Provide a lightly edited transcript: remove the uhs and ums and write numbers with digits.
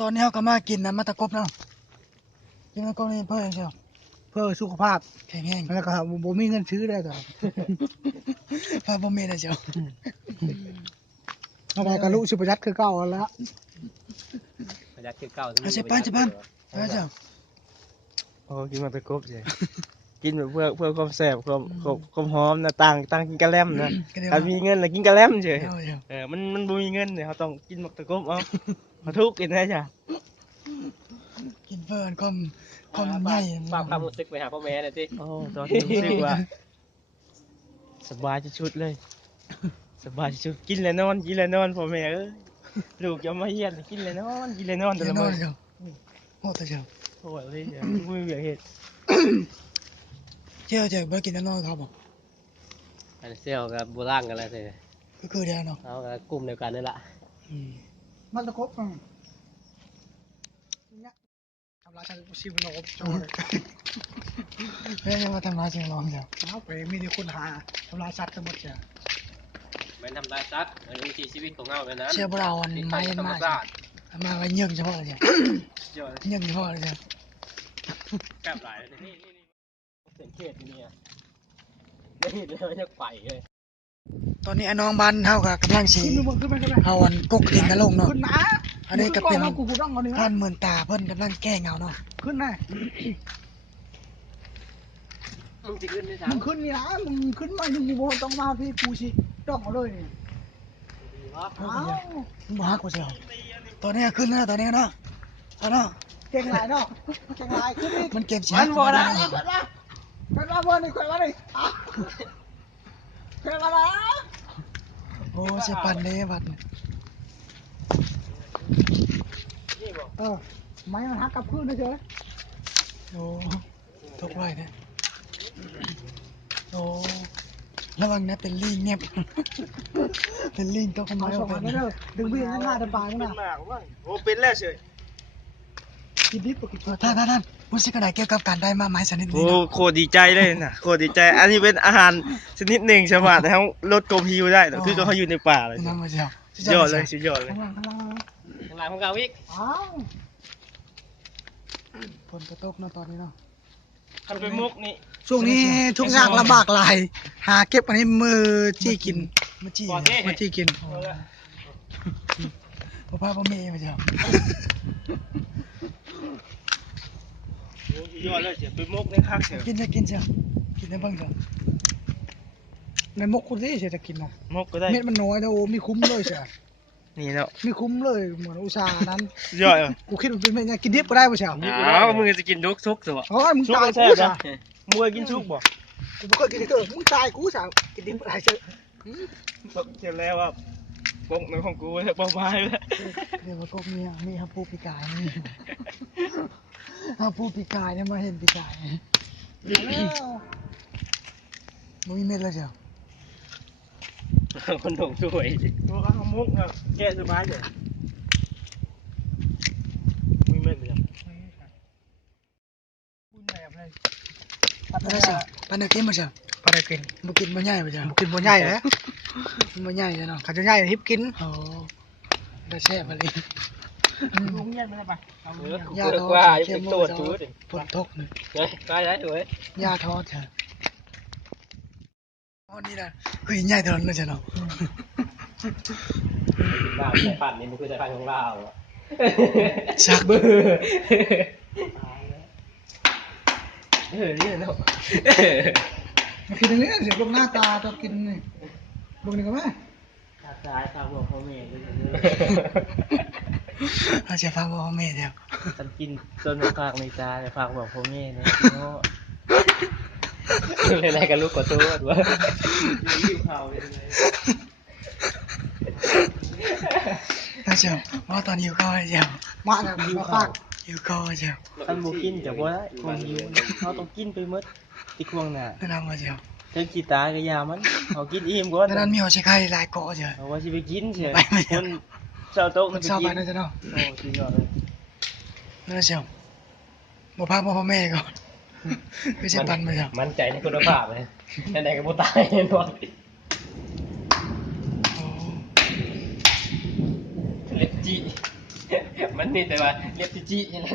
ตอนนี้เขาก็มากินนะมาตะกบเนาะกินตะกบนี่เพื่อเชียว เพื่อสุขภาพ แข็งแรง แล้วก็บ่มีเงินซื้อได้ต่อ พาพ่อแม่ได้เชียว อะไรก็รู้สิประหยัดคือเก่าแล้ว ประหยัดคือเก่า เอาใช่ปั้นเอาเชียว โอ้กินมาตะกบเลยกินแบบเพื่อความแซ่บความหอมนะต่างกินกะแลมนะ ก็เดี๋ยว ถ้ามีเงินแล้วกินกะแลมเฉย เอาเชียว มันบ่มีเงินเนี่ยเขาต้องกินหมักตะกบเอาทุกกินได้จ้ะ กินเพื่อนความใหญ่ ฝากความรู้สึกไปหาพ่อแม่หน่อยสิ โอ้ตอนนี้รู้สึกว่าสบายที่สุดเลย สบายที่สุดกินแล้วนอนพ่อแม่เอ้ยลูกอย่ามาเฮียนกินแล้วนอนแต่ เดี๋ย ละ วนอ มื้ น อ เชียวโอ้ตัวเชียว โอ้ยเลยมือเบียเฮ็ด เจ้าบ่กินแล้วนอนเขาบอก อันเซี่ยวกับโบราณกันแล้วสิ ก็คือเดียวเนาะ เอากับกลุ่มเดียวกันนี่แหละ มันตะครบทำลายชาติชีวโลกจอย เฮ้ยยังมาทำร้ายเชียงรองเชียว เอาไปมีแต่คนหาทำลายสัตว์ทั้งหมดจ้ะ ไม่ทำลายซัดอันนี้วิถีชีวิตของเราเลยนะ เชื่อพวกเราอันไม้ ธรรม มาก ชาติ มาไว้เยื่อเฉพาะเลยเชียว ยอด เยื่อเฉพาะเลยเชียว แก้มหลายนี่เสียงเขตนี่นี่เลยจะไปเลย ตอนนี้ไอ้น้องบ้านเฮากับกำลังสี ขึ้นไป เอาอันกกดินนรกเนาะ ขึ้นนะ อันนี้ก็เป็น กูต้องเอาเนื้อ ท่านเหมือนตาเพิ่นกำลังแก้เงาเนาะ ขึ้นนะ มึงจะขึ้นไหมจ๊ะ มึงขึ้นนี่นะมึงขึ้นมามึงบ่ต้องมาพี่กูสิต้องเอาเลยนี่เอา บ้ากูเชียวตอนนี้ขึ้นแล้วตอนนี้เนาะเอาเนาะ เก่งหลายเนาะเก่งหลายขึ้นอีก มันเก็บแช มั ท นบ่ได้ขึ้นมาบ่นี่ขึ้นมาดิขึ้นมา โอ้เสียปันเด้บัด ไม้มันหักกับพื้นเฉย โอ้ตกไว้เนี่ยโอ้ระวังนะเป็นลิงเงียบ เป็นลิงตกขึ้น เอา มา สองอันนี้เด้อดึงวิ่งหน้าเดินปลายมึง เป็น น่ะ มากมั้งโอ้เป็นแล้วเฉย กินดิบกิน ท่านรู้สึกอะไรเกี่ยวกับการได้มาไม้ชนิดนี้ โอ้ เนาะ โคตรดีใจเลยนะโคตรดีใจ อันนี้เป็นอาหารชนิดหนึ่งใช่ไหมแต่เขาลดกมพิวได้แต่คือเขาอยู่ในป่าเลย น้ำมาเชียว สุดยอดเลยสุดยอดเลย ข้างล่าง ทางหลังของเราอีก อ้าว ฝนกระตกเนาะตอนนี้เนาะ ทำเป็นมุกนี่ ช่วงนี้ทุกอย่างลำบากหลายหาเก็บอันนี้มือจี้กิน มาจี้ ก่อน เนี่ย ที่ มือจี้กิน พ่อพ่อพ่อแม่มาเชียว สุดยอดเลยเสียเป็นมุกในคักเสีย กินจะกินเชียวกินได้บ้างเชียว ในมกคุณที่จะกินนะ มุกก็ได้ เม็ดมันน้อยนะโอ้มีคุ้มเลยเชีย นี่แล้ว มีคุ้มเลยเหมือนอุตสาห์นั้น สุดยอดเลย กูคิดว่าเป็นเม็ดกินดิบก็ได้ป่ะเชียว อ้าวมึงจะกินดุกซุกสิวะ เพราะว่ามึง ซุก ตาย มันแซ่ กู บ เชีย นะมวยกินซุกบ่ กูไม่เคยกินเถอะมึงตายกูเชียวกินดิบก็ได้เชียว เสร็จแล้วว่าปกในของกูแล้วเบาไม้แล้ว เดี๋ยวพวกนี้มีฮับผู้ปีกายนี่ฮับผู้ปีกายเนี่ยมาเห็นปีกายมึงมีเม็ดแล้วเชียว คนหนุ่มสวย ตัวเขามุกอะแกะสบายเลยมีเม็ดเลย คุณแบบเลย แล้วเชียวปันเดกินมาเชียว พอได้กิน บุกินบ่ใหญ่มาเชียว กินบนใหญ่เลย บ่ใหญ่เลยเนาะ ขันจะใหญ่ฮิปกิน โอ้ได้แช่มาเลย ลุงแยกไม่ได้ปะ ยา เลิ ท ก อ ว่า ด ยัง เค็ เป็ ม น โม ตัว ด จูด ฝนตกเลย เฮ้ยกล้าได้ด้วย ยาทอดเชียวอ๋อนี่แหละคือใหญ่เท่านั้นเลยเชียวเนาะ บ้าสายพันธุ์นี่มันคือสายพันธุ์ของเรา ชัก นี่เนาะ มันคือตรงนี้เสียลงหน้าตาตอนกินนี่บุกนี่ก็ไหม สายตาบอกพ่อแม่ด้วย อาจจะฟังพ่อแม่เดียว ฉันกินต้นมะพร้าวในจานแต่ฝากบอกพ่อแม่นะเนาะ อะไรกันลูกขอโทษวะ หิวข้าวเลย อาเชียวว่าตอนหิวข้าวเชียว มาเนี่ยมาฝาก หิวข้าวเชียว ท่านบุกินจะบ่ได้ควงหิวเขาต้องกินไปหมดที่ควงน่ะ นั่นมาเชียว เทิงขี้ตาก็ยามันเขากินอิ่มก่อน นั้นมีหัวใจไข่หลายเกาะเชียว เอาว่าสิไปกินเฉย ไปไม่ได้ คนเช้าโต๊ะ มั มัน นไป ชอบ กิ ไป น นั่นจะเนาะ โอ้สุดยอดเลย นั่นเชียวบอกพาพ่อแม่ก่อนไม่ใช่ปันมาเชียว มั่นใจในคุณภาพเลยไหนๆก็บ่ตายแน่นอน โอ้ เล็บจี มันมีแต่ว่าเรียบจิจินี่แหละ